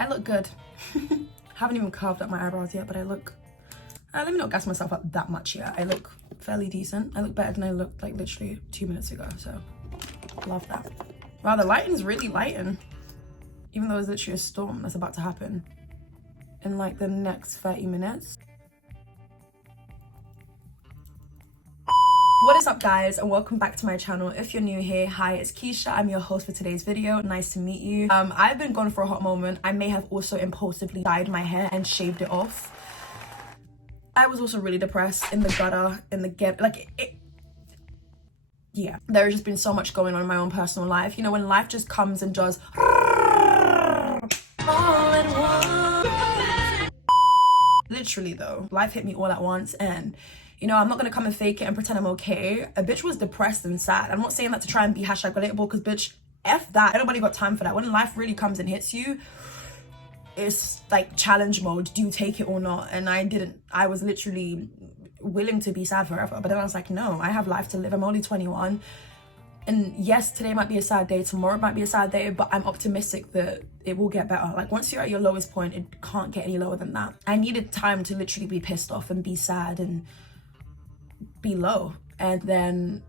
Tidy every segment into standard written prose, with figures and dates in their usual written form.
I look good. Haven't even carved up my eyebrows yet, but I look, let me not gas myself up that much yet. I look fairly decent. I look better than I looked like literally 2 minutes ago, so love that. Wow, the lighting's really lighting, even though there's literally a storm that's about to happen in like the next 30 minutes. What is up, guys, and welcome back to my channel. If you're new here, hi, it's Keisha. I'm your host for today's video. Nice to meet you. I've been gone for a hot moment. I may have also impulsively dyed my hair and shaved it off. I was also really depressed, in the gutter, in the yeah, there's just been so much going on in my own personal life. You know, when life just comes and does all at once. Literally though, life hit me all at once, and you know, I'm not gonna come and fake it and pretend I'm okay. A bitch was depressed and sad. I'm not saying that to try and be hashtag relatable, because bitch, F that. Nobody got time for that. When life really comes and hits you, it's like challenge mode. Do you take it or not? And I didn't. I was literally willing to be sad forever. But then I was like, no, I have life to live. I'm only 21. And yes, today might be a sad day. Tomorrow might be a sad day. But I'm optimistic that it will get better. Like, once you're at your lowest point, it can't get any lower than that. I needed time to literally be pissed off and be sad and be low, and then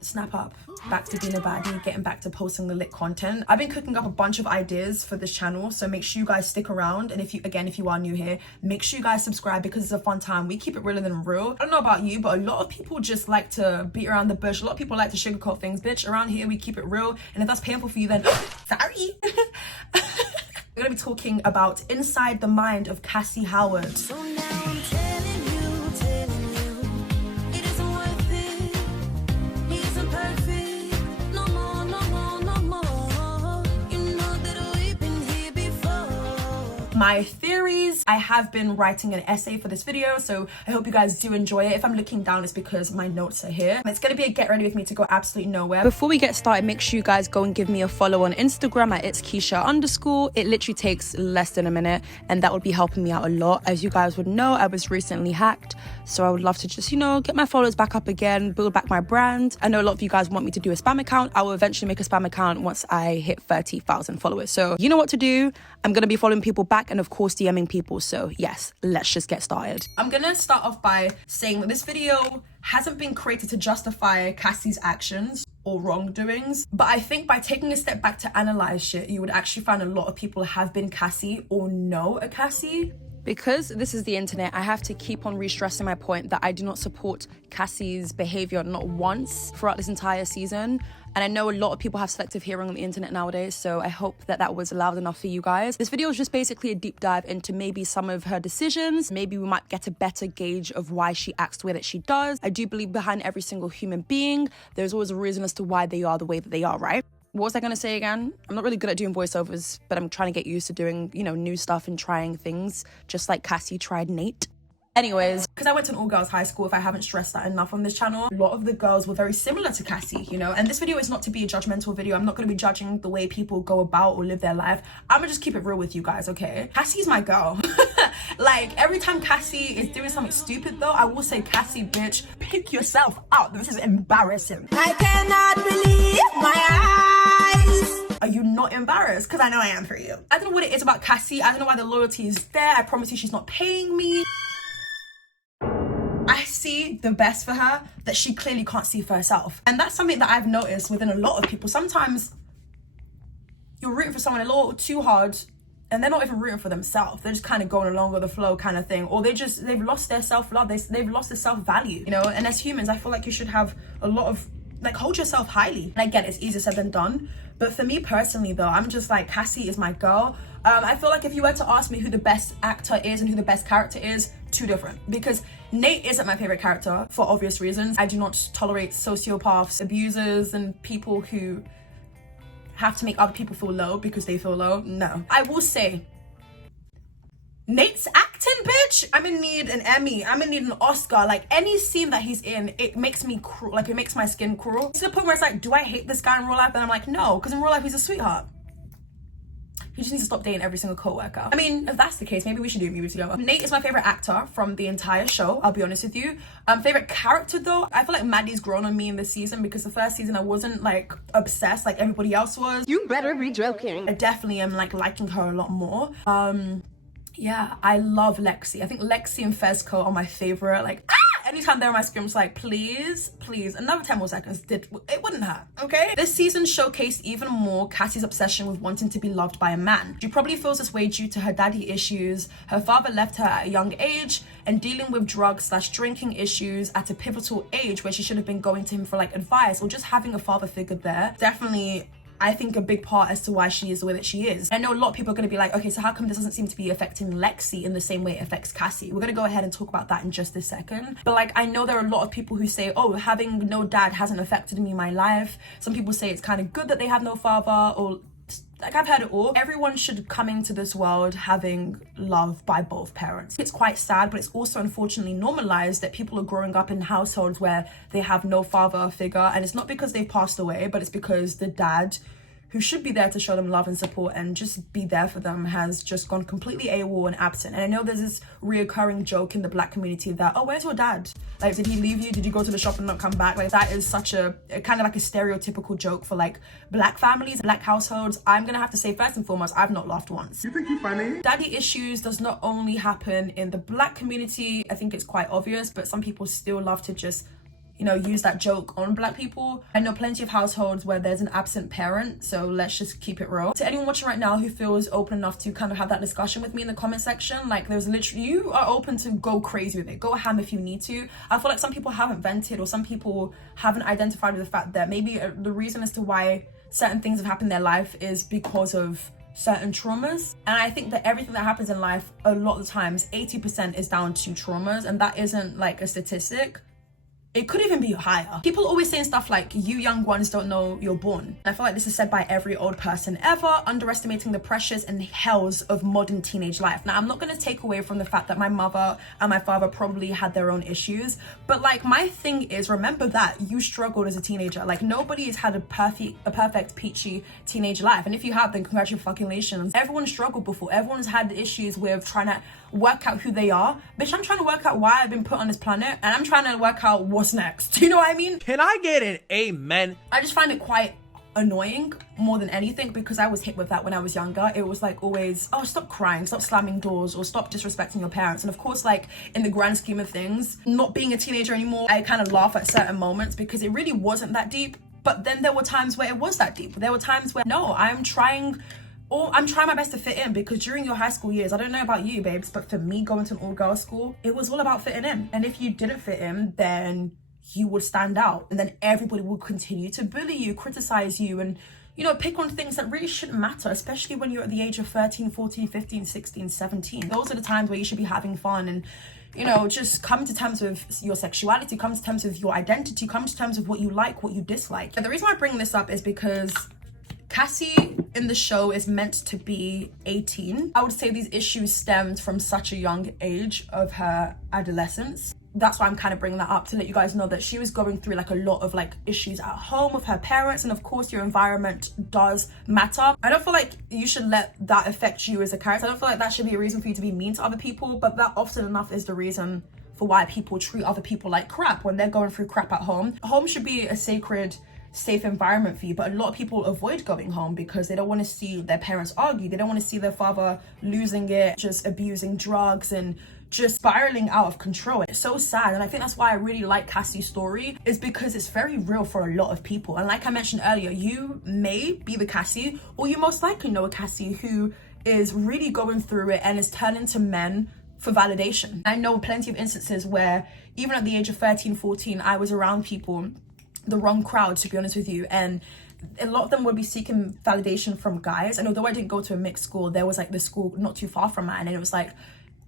snap up, back to being a baddie, getting back to posting the lit content. I've been cooking up a bunch of ideas for this channel, so make sure you guys stick around. And if you are new here, make sure you guys subscribe, because it's a fun time. We keep it realer than real. I don't know about you, but a lot of people just like to beat around the bush. A lot of people like to sugarcoat things. Bitch, around here we keep it real, and if that's painful for you, then sorry. We're gonna be talking about Inside the Mind of Cassie Howard. So now I'm telling you, it isn't worth it. He isn't perfect. No more, no more, no more. You know that we've been here before. My theories. I have been writing an essay for this video, so I hope you guys do enjoy it. If I'm looking down, it's because my notes are here. It's gonna be a get ready with me to go absolutely nowhere. Before we get started, make sure you guys go and give me a follow on Instagram at Itzkeisha_. It literally takes less than a minute, and that would be helping me out a lot. As you guys would know, I was recently hacked, so I would love to just, you know, get my followers back up again, build back my brand. I know a lot of you guys want me to do a spam account. I will eventually make a spam account once I hit 30,000 followers. So you know what to do. I'm gonna be following people back and of course DMing people. So yes, let's just get started. I'm gonna start off by saying that this video hasn't been created to justify Cassie's actions or wrongdoings, but I think by taking a step back to analyze shit, you would actually find a lot of people have been Cassie or know a Cassie. Because this is the internet, I have to keep on re-stressing my point that I do not support Cassie's behavior not once throughout this entire season. And I know a lot of people have selective hearing on the internet nowadays, so I hope that that was loud enough for you guys. This video is just basically a deep dive into maybe some of her decisions. Maybe we might get a better gauge of why she acts the way that she does. I do believe behind every single human being, there's always a reason as to why they are the way that they are, right? What was I gonna say again? I'm not really good at doing voiceovers, but I'm trying to get used to doing, you know, new stuff and trying things, just like Cassie tried Nate. Anyways, because I went to an all-girls high school, if I haven't stressed that enough on this channel, a lot of the girls were very similar to Cassie, you know? And this video is not to be a judgmental video. I'm not going to be judging the way people go about or live their life. I'm gonna just keep it real with you guys, okay? Cassie's my girl. Like, every time Cassie is doing something stupid though, I will say, Cassie, bitch, pick yourself up. This is embarrassing. I cannot believe my eyes. Are you not embarrassed? Because I know I am for you. I don't know what it is about Cassie. I don't know why the loyalty is there. I promise you she's not paying me. I see the best for her that she clearly can't see for herself. And that's something that I've noticed within a lot of people. Sometimes you're rooting for someone a little too hard and they're not even rooting for themselves. They're just kind of going along with the flow kind of thing. Or they've lost their self-love. They've lost their self-value, you know? And as humans, I feel like you should have a lot of, like, hold yourself highly. And I get it's easier said than done. But for me personally though, I'm just like, Cassie is my girl. I feel like if you were to ask me who the best actor is and who the best character is, two different. Because Nate isn't my favorite character for obvious reasons. I do not tolerate sociopaths, abusers, and people who have to make other people feel low because they feel low. No. I will say, Nate's acting, bitch, I'm gonna need an Emmy. I'm gonna need an Oscar. Like, any scene that he's in, it makes me cruel. Like, it makes my skin cruel. To the point where it's like, do I hate this guy in real life? And I'm like, no, because in real life he's a sweetheart. he just needs to stop dating every single co-worker. I mean, if that's the case, maybe we should do movies together. Nate is my favorite actor from the entire show, I'll be honest with you. Favorite character though, I feel like Maddie's grown on me in this season, because the first season I wasn't like obsessed like everybody else was. You better be joking. I definitely am like liking her a lot more. Yeah, I love Lexi. I think Lexi and Fezco are my favorite. Like, anytime they're on my screen, I'm just like, please, please, another 10 more seconds. It wouldn't hurt, okay? This season showcased even more Cassie's obsession with wanting to be loved by a man. She probably feels this way due to her daddy issues. Her father left her at a young age, and dealing with drugs/drinking issues at a pivotal age where she should have been going to him for like advice, or just having a father figure there. Definitely, I think, a big part as to why she is the way that she is. I know a lot of people are going to be like, okay, so how come this doesn't seem to be affecting Lexi in the same way it affects Cassie? We're going to go ahead and talk about that in just a second. But like, I know there are a lot of people who say, oh, having no dad hasn't affected me in my life. Some people say it's kind of good that they have no father, or like, I've heard it all. Everyone should come into this world having love by both parents. It's quite sad, but it's also unfortunately normalized that people are growing up in households where they have no father figure, and it's not because they've passed away, but it's because the dad who should be there to show them love and support and just be there for them has just gone completely AWOL and absent. And I know there's this reoccurring joke in the Black community that, oh, where's your dad? Like, did he leave you? Did you go to the shop and not come back? Like, that is such a kind of like a stereotypical joke for like Black families, Black households. I'm gonna have to say, first and foremost, I've not laughed once. You think you're funny? Daddy issues does not only happen in the Black community. I think it's quite obvious, but some people still love to just, you know, use that joke on Black people. I know plenty of households where there's an absent parent, so let's just keep it real. To anyone watching right now who feels open enough to kind of have that discussion with me in the comment section, like, there's literally, you are open to go crazy with it, go ham if you need to. I feel like some people haven't vented, or some people haven't identified with the fact that maybe the reason as to why certain things have happened in their life is because of certain traumas. And I think that everything that happens in life, a lot of the times, 80% is down to traumas, and that isn't like a statistic. It could even be higher. People always saying stuff like, you young ones don't know you're born. I feel like this is said by every old person ever, underestimating the pressures and hells of modern teenage life. Now, I'm not gonna take away from the fact that my mother and my father probably had their own issues, but like, my thing is, remember that you struggled as a teenager. Like, nobody has had a perfect peachy teenage life. And if you have, then congratulations. Everyone struggled before. Everyone's had issues with trying to work out who they are. Bitch, I'm trying to work out why I've been put on this planet, and I'm trying to work out what's next. Do you know what I mean? Can I get an amen? I just find it quite annoying more than anything, because I was hit with that when I was younger. It was like always, oh, stop crying, stop slamming doors, or stop disrespecting your parents. And of course, like, in the grand scheme of things, not being a teenager anymore, I kind of laugh at certain moments because it really wasn't that deep. But then there were times where it was that deep. There were times where, no, I'm trying my best to fit in, because during your high school years, I don't know about you, babes, but for me, going to an all-girls school, it was all about fitting in. And if you didn't fit in, then you would stand out, and then everybody will continue to bully you, criticize you, and, you know, pick on things that really shouldn't matter, especially when you're at the age of 13, 14, 15, 16, 17. Those are the times where you should be having fun and, you know, just come to terms with your sexuality, come to terms with your identity, come to terms with what you like, what you dislike. And the reason why I bring this up is because Cassie in the show is meant to be 18. I would say these issues stemmed from such a young age of her adolescence. That's why I'm kind of bringing that up, to let you guys know that she was going through like a lot of like issues at home with her parents, and of course your environment does matter. I don't feel like you should let that affect you as a character. I don't feel like that should be a reason for you to be mean to other people, but that often enough is the reason for why people treat other people like crap when they're going through crap at home. Home should be a sacred, safe environment for you, but a lot of people avoid going home because they don't want to see their parents argue. They don't want to see their father losing it, just abusing drugs and just spiraling out of control. It's so sad, and I think that's why I really like Cassie's story, is because it's very real for a lot of people. And like I mentioned earlier, you may be the Cassie, or you most likely know a Cassie who is really going through it and is turning to men for validation. I know plenty of instances where even at the age of 13, 14, I was around people, the wrong crowd, to be honest with you, and a lot of them would be seeking validation from guys. And although I didn't go to a mixed school, there was like this school not too far from mine, and it was like,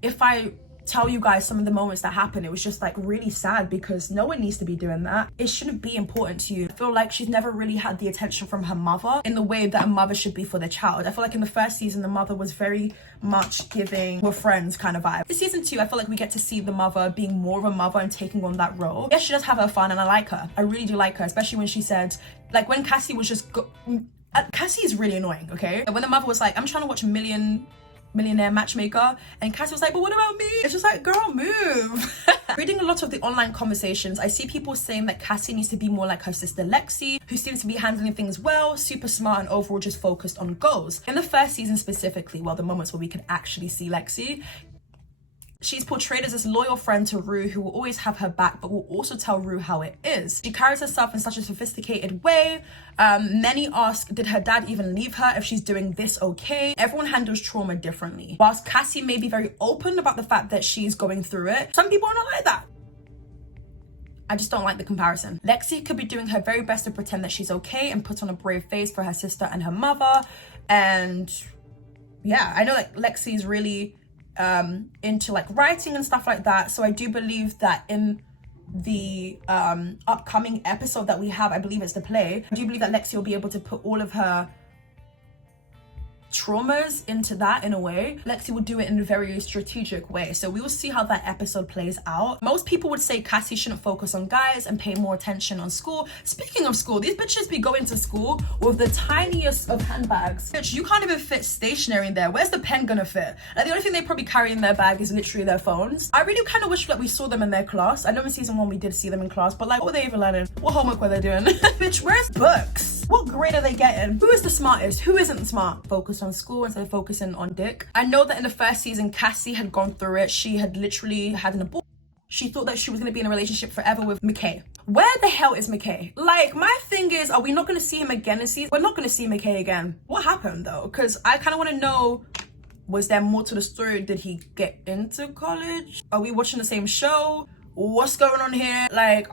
if I tell you guys some of the moments that happened, it was just like really sad, because no one needs to be doing that. It shouldn't be important to you. I feel like she's never really had the attention from her mother in the way that a mother should be for their child. I feel like in the first season, the mother was very much giving we're friends kind of vibe. In season 2, I feel like we get to see the mother being more of a mother and taking on that role. Yes, she does have her fun, and I like her. I really do like her, especially when she said, like, when Cassie was just Cassie is really annoying, okay? When the mother was like, I'm trying to watch Millionaire Matchmaker, and Cassie was like, but what about me? It's just like, girl, move. Reading a lot of the online conversations, I see people saying that Cassie needs to be more like her sister Lexi, who seems to be handling things well, super smart, and overall just focused on goals. In the first season specifically, well, the moments where we could actually see Lexi, she's portrayed as this loyal friend to Rue who will always have her back but will also tell Rue how it is. She carries herself in such a sophisticated way. Many ask, did her dad even leave her? If she's doing this okay? Everyone handles trauma differently. Whilst Cassie may be very open about the fact that she's going through it, some people are not like that. I just don't like the comparison. Lexi could be doing her very best to pretend that she's okay and put on a brave face for her sister and her mother. And yeah, I know like Lexi's really into like writing and stuff like that, so I do believe that in the upcoming episode that we have, I believe it's the play, I do believe that Lexi will be able to put all of her traumas into that in a way. Lexi will do it in a very strategic way, so we will see how that episode plays out. Most people would say Cassie shouldn't focus on guys and pay more attention on school. Speaking of school, these bitches be going to school with the tiniest of handbags. Bitch, you can't even fit stationery in there. Where's the pen gonna fit? Like, the only thing they probably carry in their bag is literally their phones. I really kind of wish that we saw them in their class. I know in season 1 we did see them in class, but like, what were they even learning? What homework were they doing? Bitch, where's books? What grade are they getting? Who is the smartest? Who isn't smart? Focus on school instead of focusing on dick. I know that in the first season, Cassie had gone through it. She had literally had an abortion. She thought that she was going to be in a relationship forever with McKay. Where the hell is McKay? Like, my thing is, are we not going to see him again in season? We're not going to see McKay again. What happened though? Because I kind of want to know, was there more to the story? Did he get into college? Are we watching the same show? What's going on here? Like,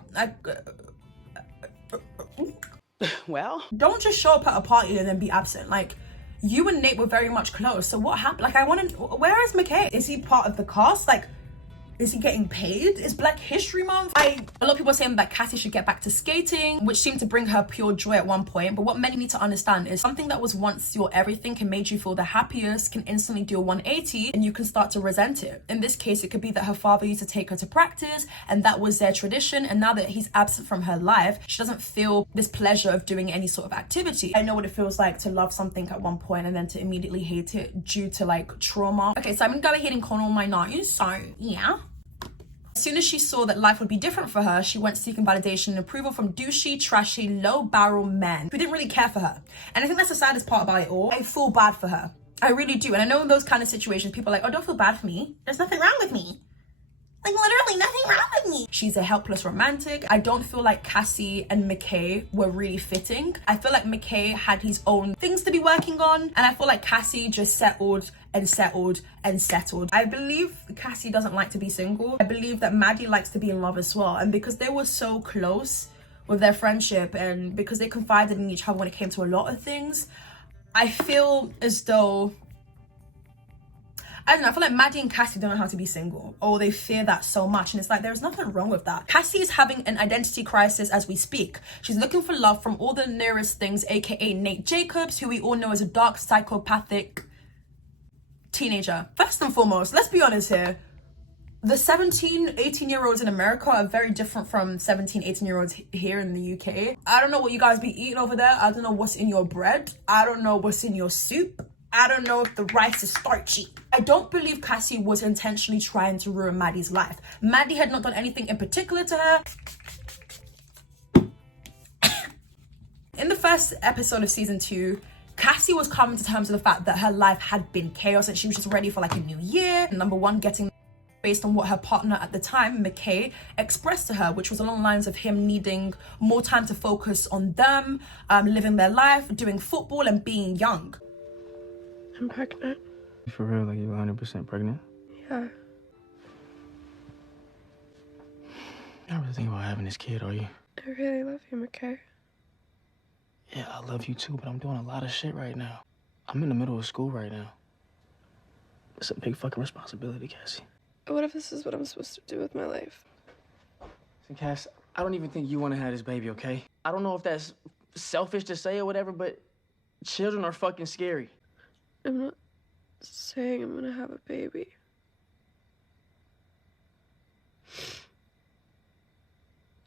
Well, don't just show up at a party and then be absent. Like, you and Nate were very much close, so what happened? Like, I want to, where is McKay? Is he part of the cast? Like, is he getting paid? It's Black History Month. A lot of people are saying that Cassie should get back to skating, which seemed to bring her pure joy at one point. But what many need to understand is something that was once your everything and made you feel the happiest can instantly do a 180 and you can start to resent it. In this case, it could be that her father used to take her to practice and that was their tradition. And now that he's absent from her life, she doesn't feel this pleasure of doing any sort of activity. I know what it feels like to love something at one point and then to immediately hate it due to like trauma. Okay, so I'm gonna go ahead and call all my nines. So yeah. As soon as she saw that life would be different for her, she went seeking validation and approval from douchey, trashy, low-barrel men who didn't really care for her. And I think that's the saddest part about it all. I feel bad for her. I really do. And I know in those kind of situations, people are like, oh, don't feel bad for me. There's nothing wrong with me. Like, literally nothing wrong with me. She's a helpless romantic. I don't feel like Cassie and McKay were really fitting. I feel like McKay had his own things to be working on. And I feel like Cassie just settled and settled and settled. I believe Cassie doesn't like to be single. I believe that Maddie likes to be in love as well. And because they were so close with their friendship and because they confided in each other when it came to a lot of things, I feel as though, I don't know, I feel like Maddie and Cassie don't know how to be single, or they fear that so much, and it's like there's nothing wrong with that. Cassie is having an identity crisis as we speak. She's looking for love from all the nearest things, aka Nate Jacobs, who we all know as a dark, psychopathic teenager. First and foremost, let's be honest here. The 17, 18-year-olds in America are very different from 17, 18-year-olds here in the UK. I don't know what you guys be eating over there. I don't know what's in your bread. I don't know what's in your soup. I don't know if the rice is starchy. I don't believe Cassie was intentionally trying to ruin Maddie's life. Maddie had not done anything in particular to her. In the first episode of season 2, Cassie was coming to terms with the fact that her life had been chaos and she was just ready for like a new year. Number one, getting based on what her partner at the time, McKay, expressed to her, which was along the lines of him needing more time to focus on them, living their life, doing football and being young. I'm pregnant. For real, like you're 100% pregnant? Yeah. You're not really thinking about having this kid, are you? I really love you, McKay. Yeah, I love you too, but I'm doing a lot of shit right now. I'm in the middle of school right now. It's a big fucking responsibility, Cassie. What if this is what I'm supposed to do with my life? So, Cass, I don't even think you want to have this baby, okay? I don't know if that's selfish to say or whatever, but children are fucking scary. I'm not saying I'm gonna have a baby.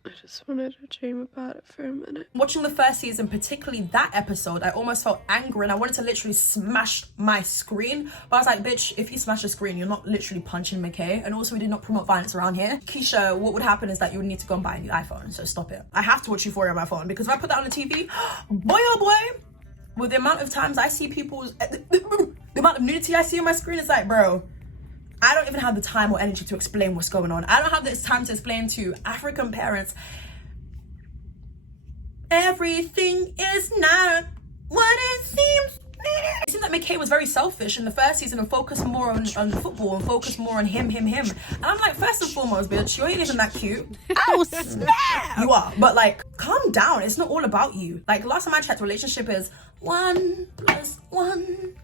I just wanted to dream about it for a minute. Watching the first season, particularly that episode, I almost felt angry and I wanted to literally smash my screen. But I was like, bitch, if you smash the screen, you're not literally punching McKay. And also, we did not promote violence around here. Keisha, what would happen is that you would need to go and buy a new iPhone. So stop it. I have to watch Euphoria on my phone because if I put that on the TV, boy oh boy, with the amount of times I see people's, the amount of nudity I see on my screen, it's like, bro, I don't even have the time or energy to explain what's going on. I don't have this time to explain to African parents, everything is not what it seems. It seems like McKay was very selfish in the first season and focused more on football and focused more on him. And I'm like, first and foremost, bitch, you ain't even that cute. Oh, snap! You are, but like, calm down. It's not all about you. Like, last time I checked, relationship is 1 + 1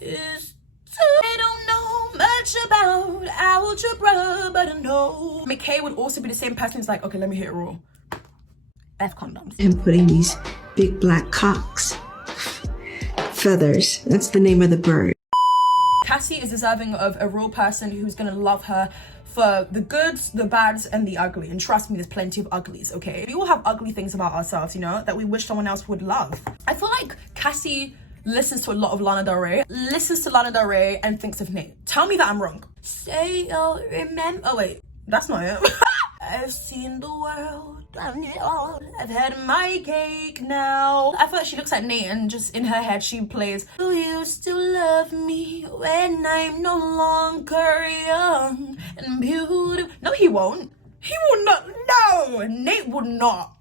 is 2. I don't know much about algebra, but I know. McKay would also be the same person who's like, okay, let me hit it raw. F condoms. And putting these big black cocks. Feathers. That's the name of the bird. Cassie is deserving of a real person who's gonna love her for the goods, the bads, and the ugly. And trust me, there's plenty of uglies, okay? We all have ugly things about ourselves, you know, that we wish someone else would love. I feel like Cassie listens to a lot of Lana Del Rey, and thinks of Nate. Tell me that I'm wrong. Say you'll remember. Oh wait, that's not it. I've seen the world, done it all. I've had my cake now. I feel like she looks at Nate and just in her head she plays, "You used to love me when I'm no longer young and beautiful." No, he won't. He will not. No, Nate would not.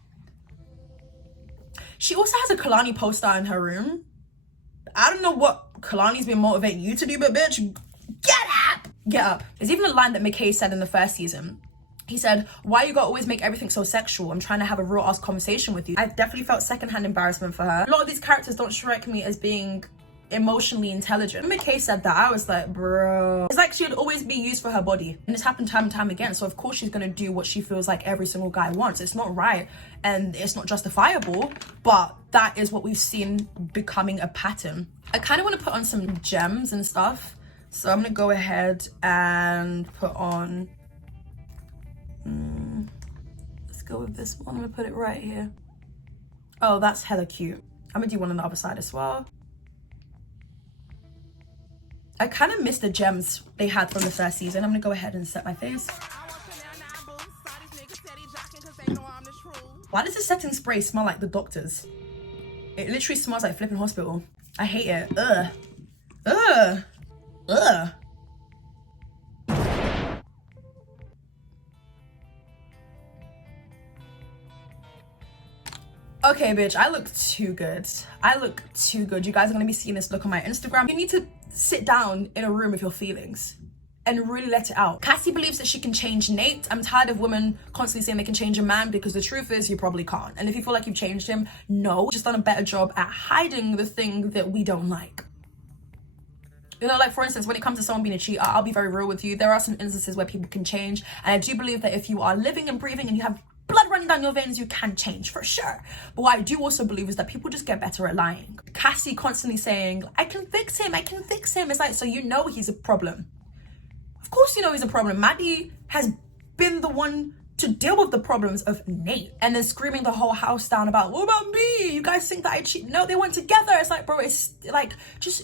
She also has a Kalani poster in her room. I don't know what Kalani's been motivating you to do, but bitch, get up! Get up. There's even a line that McKay said in the first season. He said, why you gotta always make everything so sexual? I'm trying to have a real ass conversation with you. I definitely felt secondhand embarrassment for her. A lot of these characters don't strike me as being emotionally intelligent. When McKay said that, I was like, bro. It's like she'd always be used for her body. And it's happened time and time again. So of course she's gonna do what she feels like every single guy wants. It's not right and it's not justifiable, but that is what we've seen becoming a pattern. I kind of want to put on some gems and stuff. So I'm gonna go ahead and put on, let's go with this one. I'm gonna put it right here. Oh, that's hella cute. I'm gonna do one on the other side as well. I kind of miss the gems they had from the first season. I'm gonna go ahead and set my face. Why does the setting spray smell like the doctor's? It literally smells like flipping hospital. I hate it. Ugh. Ugh. Ugh. Okay, bitch, I look too good. I look too good. You guys are gonna be seeing this look on my Instagram. You need to sit down in a room with your feelings and really let it out. Cassie believes that she can change Nate. I'm tired of women constantly saying they can change a man because the truth is you probably can't. And if you feel like you've changed him, no, just done a better job at hiding the thing that we don't like. You know, like for instance, when it comes to someone being a cheater, I'll be very real with you. There are some instances where people can change. And I do believe that if you are living and breathing and you have blood running down your veins, you can change for sure. But what I do also believe is that people just get better at lying. Cassie constantly saying, I can fix him, I can fix him. It's like, so you know he's a problem. Of course you know he's a problem. Maddie has been the one to deal with the problems of Nate and then screaming the whole house down about, what about me? You guys think that I cheat? No, they went together. It's like, bro, it's like, just,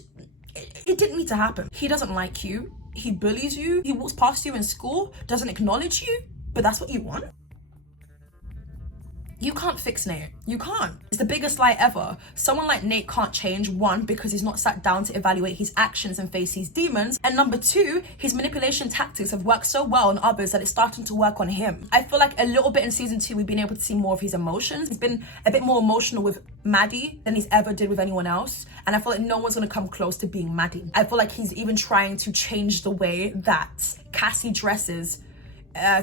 it didn't need to happen. He doesn't like you. He bullies you. He walks past you in school, doesn't acknowledge you, but that's what you want? You can't fix Nate. You can't. It's the biggest lie ever. Someone like Nate can't change, one, because he's not sat down to evaluate his actions and face his demons. And number two, his manipulation tactics have worked so well on others that it's starting to work on him. I feel like a little bit in season 2, we've been able to see more of his emotions. He's been a bit more emotional with Maddie than he's ever did with anyone else. And I feel like no one's gonna come close to being Maddie. I feel like he's even trying to change the way that Cassie dresses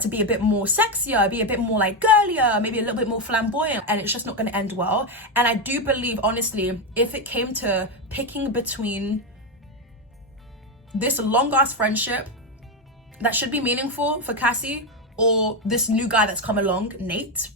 to be a bit more sexier, be a bit more like girlier, maybe a little bit more flamboyant, and it's just not going to end well. And I do believe, honestly, if it came to picking between this long-ass friendship that should be meaningful for Cassie or this new guy that's come along, Nate,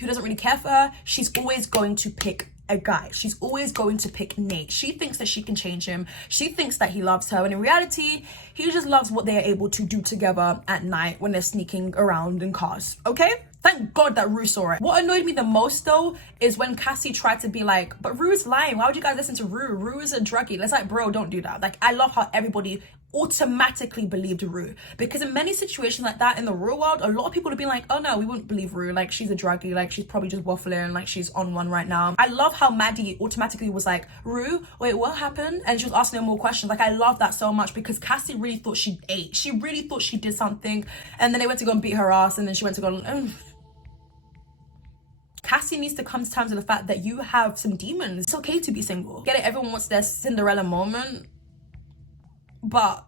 who doesn't really care for her, she's always going to pick a guy. She's always going to pick Nate. She thinks that she can change him. She thinks that he loves her. And in reality, he just loves what they are able to do together at night when they're sneaking around in cars. Okay? Thank God that Rue saw it. What annoyed me the most though is when Cassie tried to be like, but Rue's lying. Why would you guys listen to Rue? Rue is a druggie. It's like, bro, don't do that. Like, I love how everybody automatically believed Rue, because in many situations like that in the real world, a lot of people would be like, oh no, we wouldn't believe Rue, like she's a druggie, like she's probably just waffling, like she's on one right now. I love how Maddie automatically was like, Rue, wait, what happened? And she was asking her more questions. Like, I love that so much, because Cassie really thought she ate, she really thought she did something, and then they went to go and beat her ass, and then she went to go Cassie needs to come to terms with the fact that you have some demons. It's okay to be single. Get it, everyone wants their Cinderella moment, but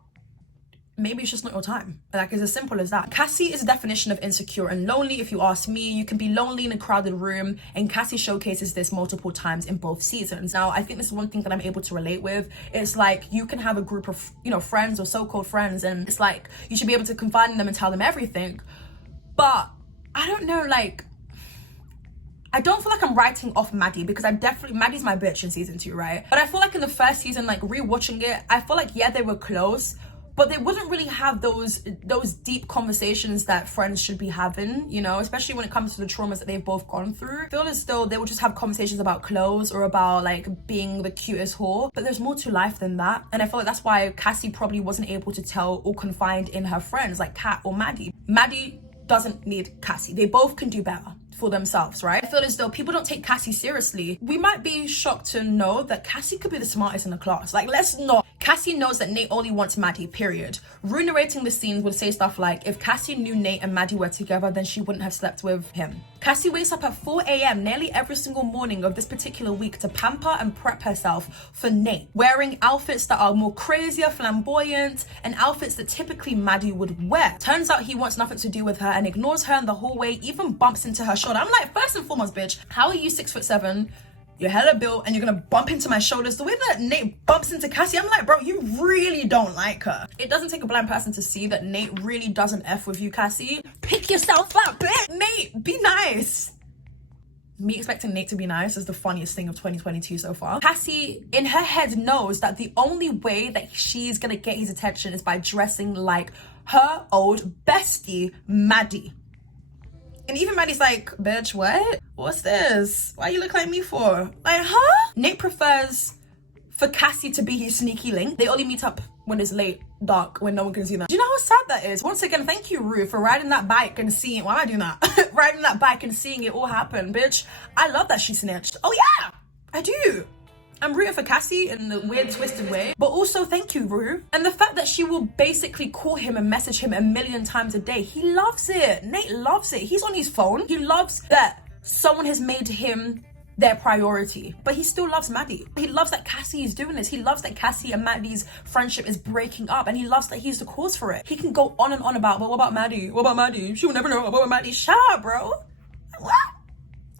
maybe it's just not your time. Like, it's as simple as that. Cassie is a definition of insecure and lonely, if you ask me. You can be lonely in a crowded room, and Cassie showcases this multiple times in both seasons. Now, I think this is one thing that I'm able to relate with. It's like, you can have a group of, you know, friends or so-called friends, and it's like, you should be able to confide in them and tell them everything. But I don't know, like, I don't feel like I'm writing off Maddie, because Maddie's my bitch in season 2, right? But I feel like in the first season, like rewatching it, I feel like, yeah, they were close, but they wouldn't really have those deep conversations that friends should be having, you know, especially when it comes to the traumas that they've both gone through. I feel as though they would just have conversations about clothes or about like being the cutest whore, but there's more to life than that. And I feel like that's why Cassie probably wasn't able to tell or confide in her friends like Kat or Maddie. Maddie doesn't need Cassie. They both can do better for themselves, right? I feel as though people don't take Cassie seriously. We might be shocked to know that Cassie could be the smartest in the class. Like, let's not. Cassie knows that Nate only wants Maddie, period. Rue narrating the scenes would say stuff like, if Cassie knew Nate and Maddie were together, then she wouldn't have slept with him. Cassie wakes up at 4 a.m. nearly every single morning of this particular week to pamper and prep herself for Nate, wearing outfits that are more crazier, flamboyant, and outfits that typically Maddie would wear. Turns out he wants nothing to do with her and ignores her in the hallway, even bumps into her shoulder. I'm like, first and foremost, bitch, how are you 6'7", you're hella built, and you're gonna bump into my shoulders? The way that Nate bumps into Cassie, I'm like, bro, you really don't like her. It doesn't take a blind person to see that Nate really doesn't F with you, Cassie. Pick yourself up, bitch. Nate, be nice. Me expecting Nate to be nice is the funniest thing of 2022 so far. Cassie, in her head, knows that the only way that she's gonna get his attention is by dressing like her old bestie, Maddie. And even Maddie's like, bitch, what? What's this? Why you look like me for? Like, huh? Nate prefers for Cassie to be his sneaky link. They only meet up when it's late, dark, when no one can see them. Do you know how sad that is? Once again, thank you, Rue, for riding that bike and seeing, why am I doing that? Riding that bike and seeing it all happen, bitch. I love that she snitched. Oh yeah, I do. I'm rooting for Cassie in the weird, twisted way. But also, thank you, Rue. And the fact that she will basically call him and message him 1,000,000 times a day. He loves it. Nate loves it. He's on his phone. He loves that someone has made him their priority. But he still loves Maddie. He loves that Cassie is doing this. He loves that Cassie and Maddie's friendship is breaking up. And he loves that he's the cause for it. He can go on and on about, but what about Maddie? What about Maddie? She will never know about Maddie. Shut up, bro. What?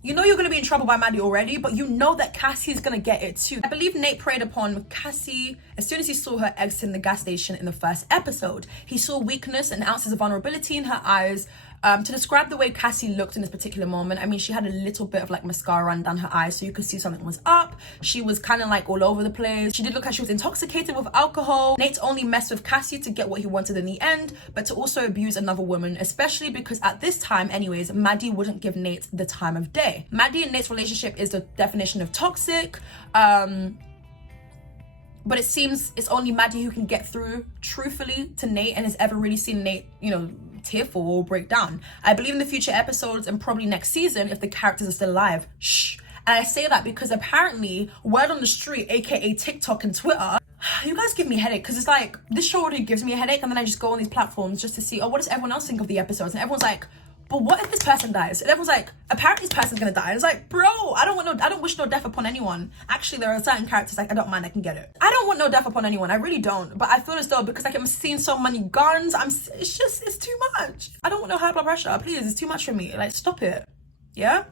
You know you're going to be in trouble by Maddie already, but you know that Cassie's going to get it too. I believe Nate preyed upon Cassie as soon as he saw her exiting the gas station in the first episode. He saw weakness and ounces of vulnerability in her eyes. To describe the way Cassie looked in this particular moment, I mean, she had a little bit of like mascara run down her eyes, so you could see something was up. She was kind of like all over the place. She did look like she was intoxicated with alcohol. Nate only messed with Cassie to get what he wanted in the end, but to also abuse another woman, especially because at this time anyways, Maddie wouldn't give Nate the time of day. Maddie and Nate's relationship is the definition of toxic, but it seems it's only Maddie who can get through truthfully to Nate and has ever really seen Nate, you know, tearful or break down. I believe in the future episodes and probably next season if the characters are still alive. Shh. And I say that because apparently word on the street, aka TikTok and Twitter, you guys give me a headache, because it's like this show already gives me a headache, and then I just go on these platforms just to see, oh, what does everyone else think of the episodes? And everyone's like, but what if this person dies? And everyone's like, apparently this person's gonna die. And it's like, bro, I don't wish no death upon anyone. Actually, there are certain characters like I don't mind, I can get it. I don't want no death upon anyone, I really don't. But I feel as though because like I'm seeing so many guns, it's too much. I don't want no high blood pressure, please, it's too much for me. Like, stop it. Yeah?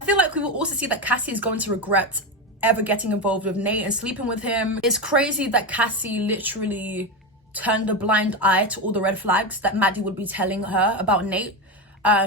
I feel like we will also see that Cassie is going to regret ever getting involved with Nate and sleeping with him. It's crazy that Cassie literally turned a blind eye to all the red flags that Maddie would be telling her about Nate.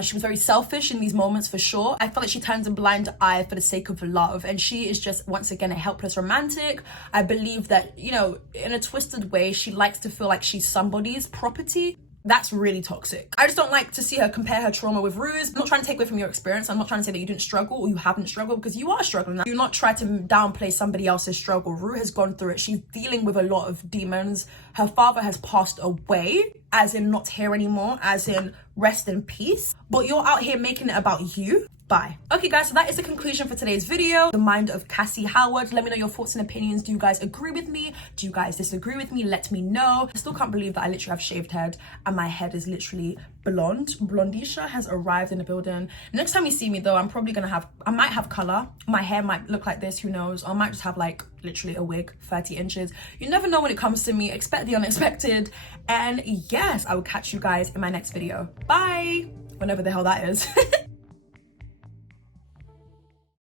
She was very selfish in these moments for sure. I feel like she turns a blind eye for the sake of love, and she is just once again a helpless romantic. I believe that, you know, in a twisted way, she likes to feel like she's somebody's property. That's really toxic. I just don't like to see her compare her trauma with Rue's. I'm not trying to take away from your experience. I'm not trying to say that you didn't struggle or you haven't struggled, because you are struggling. Do not try to downplay somebody else's struggle. Rue has gone through it. She's dealing with a lot of demons. Her father has passed away, as in not here anymore, as in rest in peace. But you're out here making it about you. Bye. Okay guys, so that is the conclusion for today's video. The Mind of Cassie Howard. Let me know your thoughts and opinions. Do you guys agree with me? Do you guys disagree with me? Let me know. I still can't believe that I literally have shaved head and my head is literally blonde. Blondisha has arrived in the building. Next time you see me though, I'm probably gonna have, I might have color. My hair might look like this, who knows? Or I might just have like literally a wig, 30 inches. You never know when it comes to me. Expect the unexpected. And yes, I will catch you guys in my next video. Bye. Whenever the hell that is.